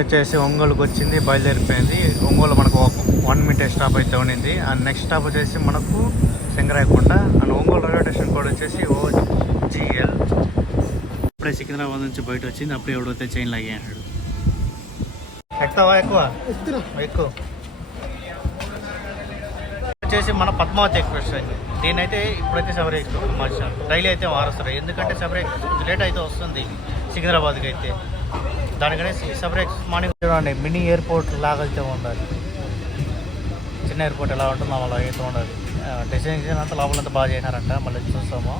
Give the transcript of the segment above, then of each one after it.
వచ్చేసి ఒంగోలుకి వచ్చింది, బయలుదేరిపోయింది. ఒంగోలు మనకు 1 minute స్టాప్ అయితే ఉండింది. అండ్ నెక్స్ట్ స్టాప్ వచ్చేసి మనకు Singarayakonda. And Ongole railway station కూడా వచ్చేసి OGL. ఇప్పుడే సికింద్రాబాద్ నుంచి బయట వచ్చింది. అప్పుడు ఎవడైతే చైన్ లాగే అన్నాడు. ఎక్కువ ఎక్కువ వచ్చేసి మన పద్మావతి ఎక్స్ప్రెస్. దీనైతే ఇప్పుడైతే సబరి ఎక్స్ప్రెస్ మార్చారు. డైలీ అయితే మారుస్తారు, ఎందుకంటే సబరి ఎక్స్ప్రెస్ లేట్ అయితే వస్తుంది సికింద్రాబాద్కి అయితే. దానికనే సబరి ఎక్స్ప్రెస్ మార్నింగ్ చూడండి. మినీ ఎయిర్పోర్ట్ లాగా అయితే ఉండాలి. చిన్న ఎయిర్పోర్ట్ ఎలా ఉంటుందో అలా అయితే ఉండాలి. డిజైన్ అంతా లోపలంతా బాగా చేసినారంట. మళ్ళీ చూస్తాము.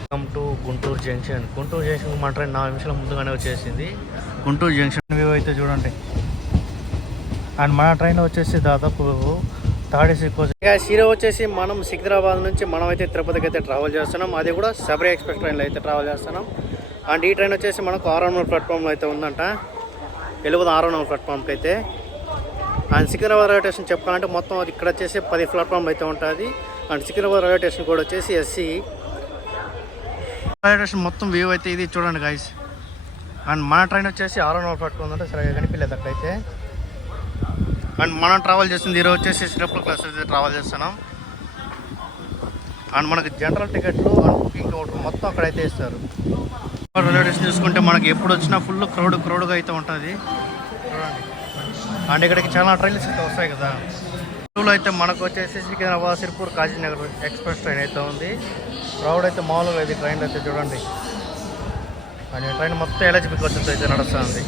Welcome to Guntur junction. Guntur junction మన ట్రైన్ 4 నిమిషాల ముందుగానే వచ్చేసింది. గుంటూరు జంక్షన్ వ్యూ అయితే చూడండి. అండ్ మన ట్రైన్ వచ్చేసి దాదాపు థర్డ్ ఏసీ కోచ్. హీరో వచ్చేసి మనం సికింద్రాబాద్ నుంచి మనమైతే తిరుపతికి అయితే ట్రావెల్ చేస్తున్నాం. అది కూడా సబరి ఎక్స్ప్రెస్ ట్రైన్లో అయితే ట్రావెల్ చేస్తున్నాం. అండ్ ఈ ట్రైన్ వచ్చేసి మనకు 6 నెంబర్ ప్లాట్ఫామ్లో అయితే ఉందంట. వెళ్ళిపోతాం 6 నెంబర్ ప్లాట్ఫామ్కి అయితే. అండ్ సికింద్రాబాద్ రైల్వే స్టేషన్ చెప్పాలంటే మొత్తం అది ఇక్కడ వచ్చేసి 10 ప్లాట్ఫామ్లు అయితే ఉంటుంది. అండ్ సికింద్రాబాద్ రైల్వే స్టేషన్ కూడా వచ్చేసి SC రైల్వే స్టేషన్ మొత్తం వ్యూ అయితే ఇది చూడండి గైస్. అండ్ మన ట్రైన్ వచ్చేసి 6 నెంబర్ ప్లాట్ఫామ్ ఉందంటే సరిగా కనిపించలేదు అక్కడైతే. అండ్ మనం ట్రావెల్ చేస్తుంది ఈరోజు వచ్చేసి స్లీపర్ క్లాస్ అయితే ట్రావెల్ చేస్తున్నాం. అండ్ మనకి జనరల్ టికెట్లు అండ్ బుకింగ్ ఒకటి మొత్తం అక్కడైతే ఇస్తారు. రైల్వే స్టేషన్ చూసుకుంటే మనకి ఎప్పుడు వచ్చినా ఫుల్ క్రౌడ్గా అయితే ఉంటుంది. అండ్ ఇక్కడికి చాలా ట్రైన్స్ అయితే వస్తాయి కదా. టూలో అయితే మనకు వచ్చేసి సికింద్రాబాద్ సిర్పూర్ కాజీనగర్ ఎక్స్ప్రెస్ ట్రైన్ అయితే ఉంది. క్రౌడ్ అయితే మామూలుగా ఇది ట్రైన్లో అయితే చూడండి. అండ్ ఈ ట్రైన్ మొత్తం ఎలజిబిలిటీ వచ్చి అయితే నడుస్తుంది.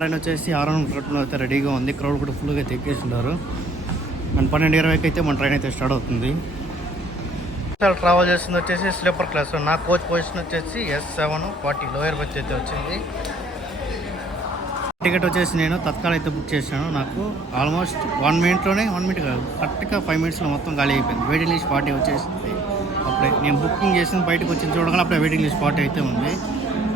ట్రైన్ వచ్చేసి 6 నెంబర్ అయితే రెడీగా ఉంది. క్రౌడ్ కూడా ఫుల్గా అయితే ఎక్కేస్తున్నారు. అండ్ 12:20కి అయితే మన ట్రైన్ అయితే స్టార్ట్ అవుతుంది. ట్రావెల్ చేస్తుంది వచ్చేసి స్లీపర్ క్లాస్. నా కోచ్ పొజిషన్ వచ్చేసి S740 లోయర్ బెర్త్ అయితే వచ్చింది. టికెట్ వచ్చేసి నేను తత్కాల్ అయితే బుక్ చేశాను. నాకు ఆల్మోస్ట్ 1 minute కాదు, కరెక్ట్గా 5 minutesలో మొత్తం ఖాళీ అయిపోయింది. వెయిటింగ్ లిస్ట్ 40 వచ్చేసింది. అప్పుడే నేను బుకింగ్ చేసింది బయటకు వచ్చింది చూడగానే అప్పుడే వెయిటింగ్ లిస్ట్ 40 అయితే ఉంది.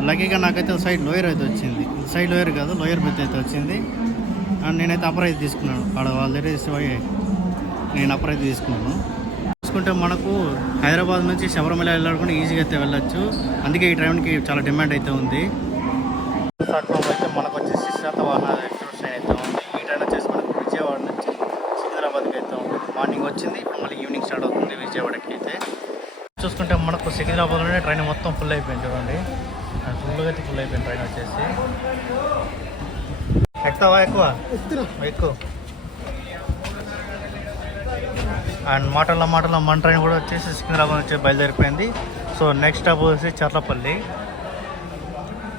లక్కీగా నాకైతే సైడ్ లోయర్ అయితే వచ్చింది. సైడ్ లోయర్ కాదు, లోయర్ బెర్త్ అయితే వచ్చింది. అండ్ నేనైతే అప్పర్ అయితే తీసుకున్నాను. అక్కడ వాళ్ళ దగ్గర ఇష్టపోయి నేను అప్పర్ అయితే తీసుకున్నాను. చూసుకుంటే మనకు హైదరాబాద్ నుంచి శబరిమల వెళ్ళాలనుకుంటే ఈజీగా అయితే వెళ్ళొచ్చు. అందుకే ఈ ట్రైన్కి చాలా డిమాండ్ అయితే ఉంది. ప్లాట్ఫామ్ అయితే మనకు వచ్చేసి శాతవాహన ఎక్స్ప్రెస్ ట్రైన్ అయితే ఉంది. ఈ ట్రైన్ వచ్చేసి మనకు విజయవాడ నుంచి సికింద్రాబాద్కి అయితే ఉంటుంది. మార్నింగ్ వచ్చింది, ఇప్పుడు మళ్ళీ ఈవినింగ్ స్టార్ట్ అవుతుంది విజయవాడకి అయితే. చూసుకుంటే మనకు సికింద్రాబాద్లోనే ట్రైన్ మొత్తం ఫుల్ అయిపోయింది చూడండి. ఫుల్గా అయితే ఫుల్ అయిపోయింది ట్రైన్ వచ్చేసి. ఎక్కువ అండ్ మాటల్లో మన ట్రైన్ కూడా వచ్చేసి సికింద్రాబాద్ నుంచి బయలుదేరిపోయింది. సో నెక్స్ట్ స్టాప్ వచ్చేసి చర్లపల్లి.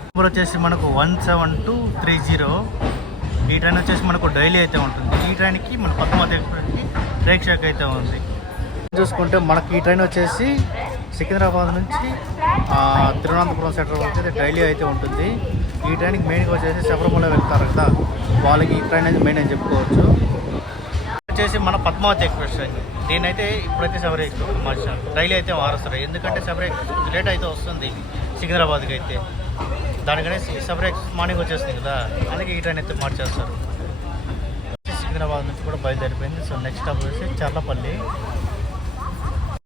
నెంబర్ వచ్చేసి మనకు 17230. ఈ ట్రైన్ వచ్చేసి మనకు డైలీ అయితే ఉంటుంది. ఈ ట్రైన్కి మన పద్మావతి ఎక్స్ప్రెస్కి బ్రేక్ షాక్ అయితే ఉంది. చూసుకుంటే మనకి ఈ ట్రైన్ వచ్చేసి సికింద్రాబాద్ నుంచి తిరువనంతపురం సెంటర్ వచ్చేసి డైలీ అయితే ఉంటుంది. ఈ ట్రైన్కి మెయిన్గా వచ్చేసి శబరిమల వెళ్తారు కదా, వాళ్ళకి ఈ ట్రైన్ అయితే మెయిన్ అని చెప్పుకోవచ్చు. వచ్చేసి మన పద్మావతి ఎక్స్ప్రెస్ ట్రైన్. దీనైతే ఇప్పుడైతే సబరి ఎక్స్ప్రెస్ మార్చారు. డైలీ అయితే మారుస్తారు, ఎందుకంటే సబరి ఎక్స్ప్రెస్ లేట్ అయితే వస్తుంది సికింద్రాబాద్కి అయితే. దానికనే సబరి ఎక్స్ప్రెస్ మార్నింగ్ వచ్చేస్తుంది కదా, అందుకే ఈ ట్రైన్ అయితే మార్చేస్తారు. సికింద్రాబాద్ నుంచి కూడా బయలుదేరిపోయింది. సో నెక్స్ట్ స్టాప్ వచ్చేసి చర్లపల్లి.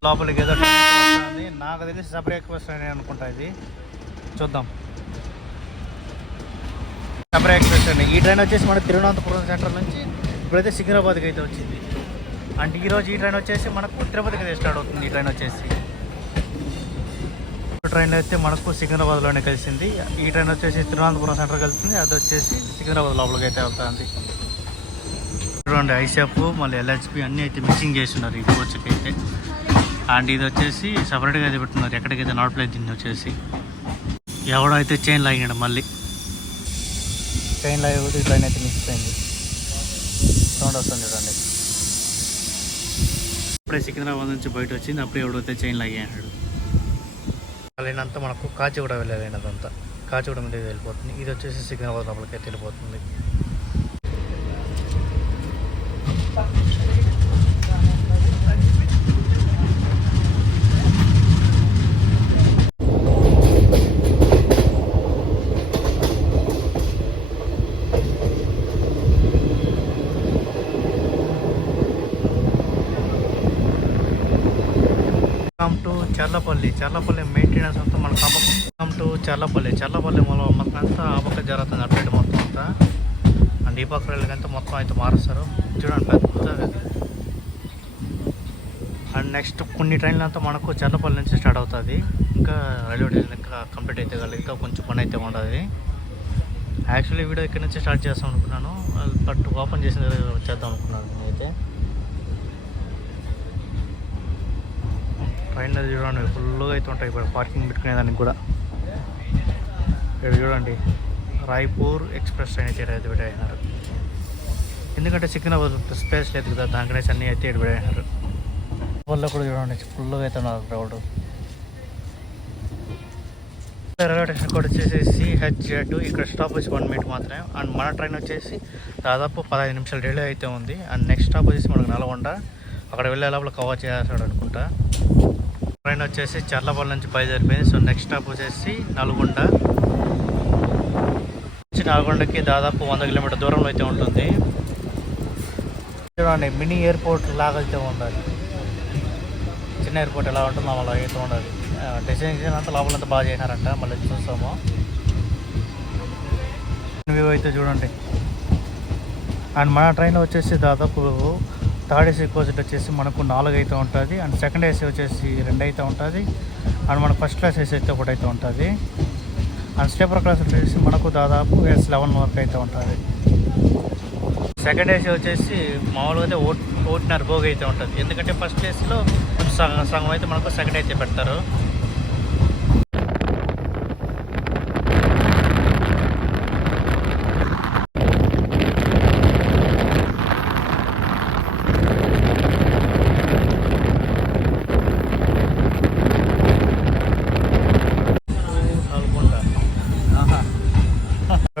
లోపలికి ఏదో ట్రైన్ వస్తుంది. నాకు తెలిసి సబరి ఎక్స్ప్రెస్ ట్రైన్ అనుకుంటా ఇది. చూద్దాం. Sabari express train. ఈ ట్రైన్ వచ్చేసి మన తిరువనంతపురం సెంటర్ నుంచి ఇప్పుడైతే సికింద్రాబాద్కి అయితే వచ్చింది. అంటే ఈరోజు ఈ ట్రైన్ వచ్చేసి మనకు తిరుపతికి అయితే స్టార్ట్ అవుతుంది. ఈ ట్రైన్ వచ్చేసి ట్రైన్ అయితే మనకు సికింద్రాబాద్లోనే కలిసింది. ఈ ట్రైన్ వచ్చేసి తిరువనంతపురం సెంటర్ కలుస్తుంది. అది వచ్చేసి సికింద్రాబాద్ లోపలికి అయితే వెళ్తుంది. చూడండి, ఐషాప్ మళ్ళీ LHP అన్నీ అయితే మిక్సింగ్ చేస్తున్నారు ఈ కోచ్కి అయితే. అండ్ ఇది వచ్చేసి సపరేట్గా అయితే పెట్టున్నారు. ఎక్కడికైతే నాట్ ప్లేస్ దీన్ని వచ్చేసి ఎవడో అయితే చైన్ లాగాడు. మళ్ళీ చైన్ లాగి ట్రైన్ అయితే మిక్స్ అయింది. సౌండ్ వస్తుంది చూడండి. ఇప్పుడే సికింద్రాబాద్ నుంచి బయట వచ్చింది. అప్పుడు ఎవడైతే చైన్ లాగాడు. వెళ్ళినంత మనకు కాచిగూడ వెళ్ళాలంతా కాచిగూడ మీద వెళ్ళిపోతుంది. ఇది వచ్చేసి సికింద్రాబాద్ లోపలికి అయితే వెళ్ళిపోతుంది. చర్లపల్లి మెయింటెనెన్స్ అంతా మన టు చర్లపల్లి మొత్తం అంతా ఆ పక్క జరుగుతుంది అటు మొత్తం అంతా. అండ్ ఈ పక్క రైలుకంతా మొత్తం అయితే మారుస్తారు చూడండి పెద్దది. అండ్ నెక్స్ట్ కొన్ని ట్రైన్లు అంతా మనకు చర్లపల్లి నుంచి స్టార్ట్ అవుతుంది. ఇంకా రైల్వే స్టేషన్ ఇంకా కంప్లీట్ అయితే కాలేదు, ఇంకా కొంచెం పని అయితే ఉండదు. యాక్చువల్లీ వీడియో ఇక్కడ నుంచి స్టార్ట్ చేస్తాం అనుకున్నాను, బట్ ఓపెన్ చేసిన చేద్దాం అనుకున్నాను నేనైతే. ట్రైన్ అది చూడండి ఫుల్గా అయితే ఉంటాయి ఇప్పుడు పార్కింగ్ పెట్టుకునేదానికి కూడా. ఇక్కడ చూడండి రాయ్పూర్ ఎక్స్ప్రెస్ ట్రైన్ అయితే అయితే పెట్టేసినారు, ఎందుకంటే సికింద్రాబాద్ స్పేస్ లేదు కదా దానికనేసి అన్నీ అయితే ఇక్కడ పెట్టేసినారు. వల్ల కూడా చూడండి ఫుల్గా అయితే ఉన్నారు క్రౌడ్. రైల్వే స్టేషన్ కూడా వచ్చేసి CH2, ఇక్కడ స్టాప్ వచ్చి 1 మినిట్ మాత్రమే. అండ్ మన ట్రైన్ వచ్చేసి దాదాపు 15 నిమిషాలు డిలే అయితే ఉంది. అండ్ నెక్స్ట్ స్టాప్ వచ్చేసి మనకు నల్గొండ, అక్కడ వెళ్ళే లోపల కవర్ చేస్తాడు అనుకుంటా. ట్రైన్ వచ్చేసి చర్లపల్లి నుంచి బయలుదేరిపోయింది. సో నెక్స్ట్ స్టాప్ వచ్చేసి నల్గొండ. నల్గొండకి దాదాపు 100 కిలోమీటర్ దూరంలో అయితే ఉంటుంది. చూడండి మినీ ఎయిర్పోర్ట్ లాగా అయితే ఉండాలి, చిన్న ఎయిర్పోర్ట్ ఎలా ఉంటుందో అలా అయితే ఉండాలి. డిజైన్ అంతా లోపలంతా బాగా చేసినారంట, మళ్ళీ చూస్తాము. వ్యూ అయితే చూడండి. అండ్ మన ట్రైన్ వచ్చేసి దాదాపు థర్డ్ ఏసీ కోచ్ వచ్చేసి మనకు 4 అయితే ఉంటుంది. అండ్ సెకండ్ ఏసీ వచ్చేసి 2 అయితే ఉంటుంది. అండ్ మనకు ఫస్ట్ క్లాస్ ఏసీ అయితే 1 అయితే ఉంటుంది. అండ్ స్లీపర్ క్లాస్ వచ్చేసి మనకు దాదాపు S11 వరకు అయితే ఉంటుంది. సెకండ్ ఏసీ వచ్చేసి మామూలుగా అయితే 1.5 బోగి అయితే ఉంటుంది, ఎందుకంటే ఫస్ట్ ఏసీలో సగం అయితే మనకు సెకండ్ అయితే పెడతారు.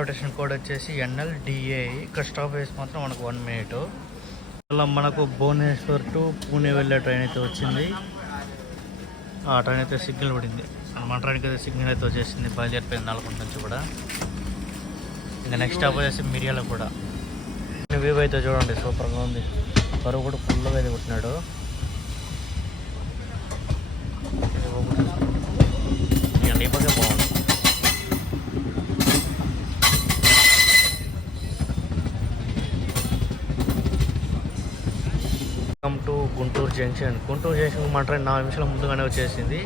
స్టేషన్ కోడ్ వచ్చేసి NLDA. ఇక్కడ స్టాప్ వేసి మాత్రం మనకు 1 మినిట్. అలా మనకు భువనేశ్వర్ టు పూణే వెళ్ళే ట్రైన్ అయితే వచ్చింది. ఆ ట్రైన్ అయితే సిగ్నల్ పడింది, మన ట్రైన్కి అయితే సిగ్నల్ అయితే వచ్చేసింది, బయలుదేరిపోయింది నల్గొండ నుంచి కూడా. ఇంకా నెక్స్ట్ స్టాప్ వచ్చేసి మిర్యాల కూడా. వ్యూ అయితే చూడండి సూపర్గా ఉంది, బరువు కూడా ఫుల్గా అయితే కొట్టినాడు. ఇప్పటికే బాగుంది. Welcome to Guntur junction. Guntur junction మన ట్రైన్ 4 నిమిషాల ముందుగానే వచ్చేసింది.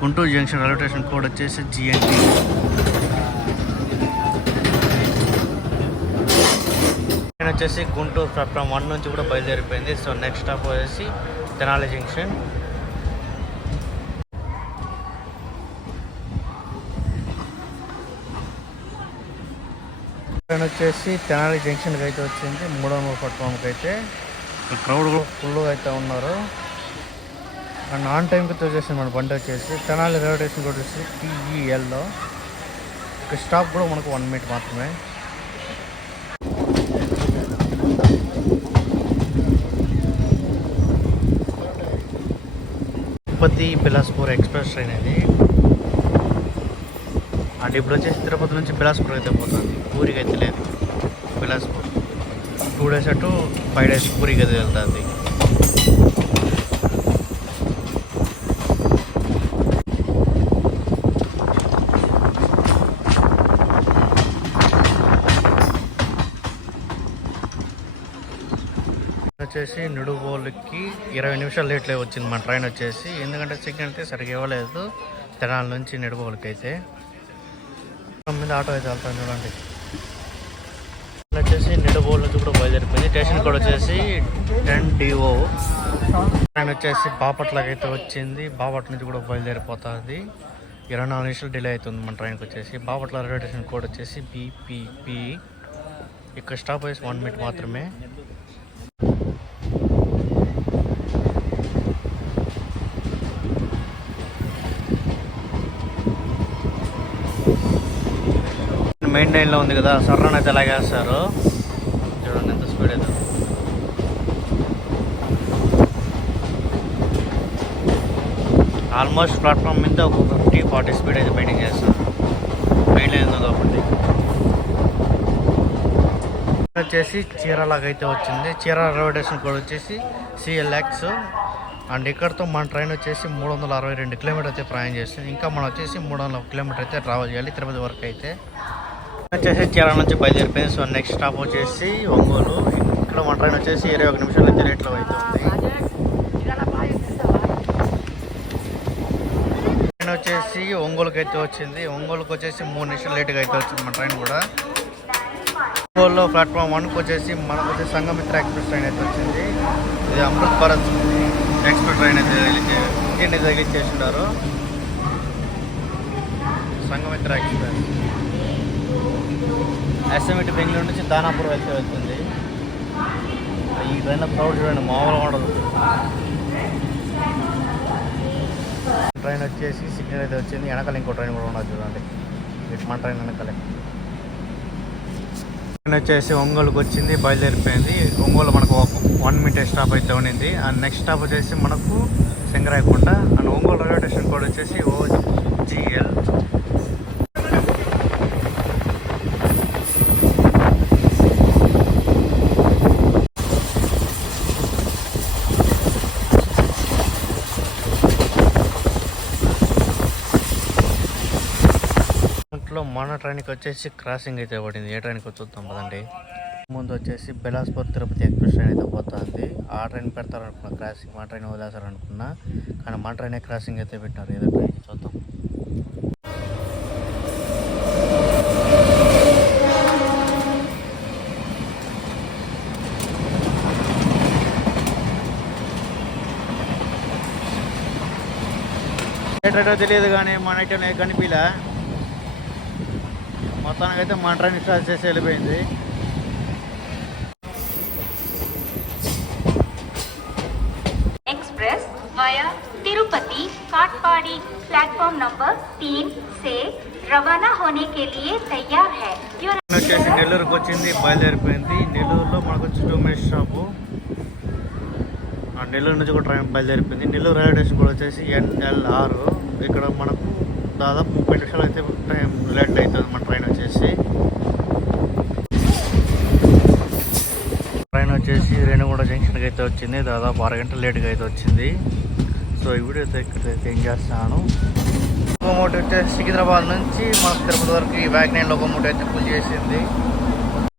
Guntur junction railway station code వచ్చేసి GNT. ట్రైన్ వచ్చేసి గుంటూరు ప్లాట్ఫామ్ 1 నుంచి కూడా బయలుదేరిపోయింది. సో నెక్స్ట్ స్టాప్ వచ్చేసి తెనాలి జంక్షన్. ట్రైన్ వచ్చేసి తెనాలి జంక్షన్కి అయితే వచ్చింది, 3వ నెంబర్ ప్లాట్ఫామ్కి అయితే. క్రౌడ్ కూడా ఫుల్గా అయితే ఉన్నారు. అండ్ ఆన్ టైంకి వచ్చేసి మన బండి వచ్చేసి తెనాలి రైల్వే స్టేషన్ కూడా వచ్చేసి TELలో. ఇక్కడ స్టాప్ కూడా మనకు 1 మినిట్ మాత్రమే. తిరుపతి బిలాస్పూర్ ఎక్స్ప్రెస్ ట్రైన్ ఇది. అండ్ ఇప్పుడు వచ్చేసి తిరుపతి నుంచి బిలాస్పూర్ అయితే పోతుంది, పూరికి అయితే లేదు. బిలాస్పూర్ 2 డేస్ అటు 5 డేస్ పూరికి అయితే వెళ్తుంది. వచ్చేసి నిడుగోలుకి 20 నిమిషాలు లేట్లే వచ్చింది మన ట్రైన్ వచ్చేసి, ఎందుకంటే సిగ్నల్ అయితే సరిగ్గా ఇవ్వలేదు తెనాలి నుంచి నిడుగోలుకి అయితే. మీద ఆటో అయితే వెళ్తాను చూడండి. వచ్చేసి నిడుగోలు నుంచి కూడా బయలుదేరిపోయింది. స్టేషన్ కూడా వచ్చేసి 10 DO. ట్రైన్ వచ్చేసి బాపట్లకి అయితే వచ్చింది, బాపట్ల నుంచి కూడా బయలుదేరిపోతుంది. 24 నిమిషాలు డిలే అవుతుంది మన ట్రైన్కి వచ్చేసి. బాపట్ల రైల్వే స్టేషన్ కోడ్ వచ్చేసి BPP. ఇక్కడ స్టాప్ వచ్చేసి 1 మినిట్ మాత్రమే. మెయిన్ లైన్లో ఉంది కదా, సర్రన్ అయితే లాగేస్తారు చూడండి ఎంత స్పీడ్ అయితే. ఆల్మోస్ట్ ప్లాట్ఫామ్ మీద ఒక 50-40 స్పీడ్ అయితే మెయింటైన్ చేస్తారు, మెయిన్ లైన్ ఉంది కాబట్టి. వచ్చేసి చీరాలాగా అయితే వచ్చింది. చీరాల రైల్వే స్టేషన్ కూడా వచ్చేసి CLX. అండ్ ఇక్కడతో మన ట్రైన్ వచ్చేసి 362 కిలోమీటర్ అయితే ప్రయాణం చేస్తుంది. ఇంకా మనం వచ్చేసి 300 కిలోమీటర్ అయితే ట్రావెల్ చేయాలి తిరుపతి వరకు అయితే. వచ్చేసి చీరాల నుంచి బయలుదేరిపోయింది. సో నెక్స్ట్ స్టాప్ వచ్చేసి ఒంగోలు. ఇక్కడ మన ట్రైన్ వచ్చేసి 21 నిమిషాలు అయితే రేట్లో అవుతుంది. ట్రైన్ వచ్చేసి ఒంగోలుకి అయితే వచ్చింది. ఒంగోలుకి వచ్చేసి 3 నిమిషాలు లేట్గా అయితే వచ్చింది మన ట్రైన్ కూడా. ఒంగోలులో ప్లాట్ఫామ్ 1కి వచ్చేసి మనకు వచ్చేసి సంఘమిత్ర ఎక్స్ప్రెస్ ట్రైన్ అయితే వచ్చింది. ఇది అమృత్ భారత్ ఎక్స్ప్రెస్ ట్రైన్ అయితే ఇండియన్ తగిలించేస్తున్నారు. సంఘమిత్ర ఎక్స్ప్రెస్ ఎస్ఎంఈటి బెంగళూరు నుంచి దానాపూర్ వెళ్తుంది. ఈ ట్రైన్లో క్రౌడ్ చూడండి, మామూలుగా ఉండదు. ట్రైన్ వచ్చేసి సిగ్నల్ అయితే వచ్చింది. వెనకాల ఇంకో ట్రైన్ కూడా ఉన్నది చూడండి, ఇటు మన ట్రైన్ వెనకాలే. ట్రైన్ వచ్చేసి ఒంగోలుకి వచ్చింది, బయలుదేరిపోయింది. ఒంగోలు మనకు 1 మినిట్ స్టాప్ అయితే ఉండింది. అండ్ నెక్స్ట్ స్టాప్ వచ్చేసి మనకు Singarayakonda. And Ongole railway station code వచ్చేసి OGL. మన ట్రైన్కి వచ్చేసి క్రాసింగ్ అయితే పడింది. ఏ ట్రైన్కి చూద్దాం పదండి. ముందు వచ్చేసి బిలాస్పూర్ తిరుపతి ఎక్స్ప్రెస్ ట్రైన్ అయితే పోతుంది. ఆ ట్రైన్ పెడతారనుకున్నా క్రాసింగ్, మా ట్రైన్ వదిలేస్తారనుకున్నా, కానీ మన ట్రైనే క్రాసింగ్ అయితే పెట్టినారు. ఏదో ట్రైన్ చూద్దాం. ఏ ట్రైన్ తెలియదు కానీ మన ఐటెం కనిపించలే. మొత్తానికైతే మన ట్రైన్ స్టార్ట్ చేసి వెళ్ళిపోయింది. Express via Tirupati Katpadi platform number 3 से रवाना होने के लिए तैयार है. వచ్చేసి నెల్లూరుకి వచ్చింది, బయలుదేరిపోయింది. నెల్లూరులో మనకు వచ్చి 2 మినిట్స్ స్టాపు. నెల్లూరు నుంచి కూడా ట్రైన్ బయలుదేరిపోయింది. నెల్లూరు రైల్వే స్టేషన్ కూడా వచ్చేసి NLR. ఇక్కడ మనకు దాదాపు 30 నిమిషాలు అయితే టైం లేట్ అవుతుంది మన ట్రైన్ వచ్చేసి. ట్రైన్ వచ్చేసి రేణిగుంట జంక్షన్కి అయితే వచ్చింది. దాదాపు 6 గంటలు లేట్గా అయితే వచ్చింది. సో ఈ వీడియో అయితే ఇక్కడైతే ఏం చేస్తాను. లోకోమోటివ్ వచ్చేసి సికింద్రాబాద్ నుంచి మనకు తిరుపతి వరకు ఈ వ్యాగన్ లోకోమోటివ్ అయితే ఫుల్ చేసింది.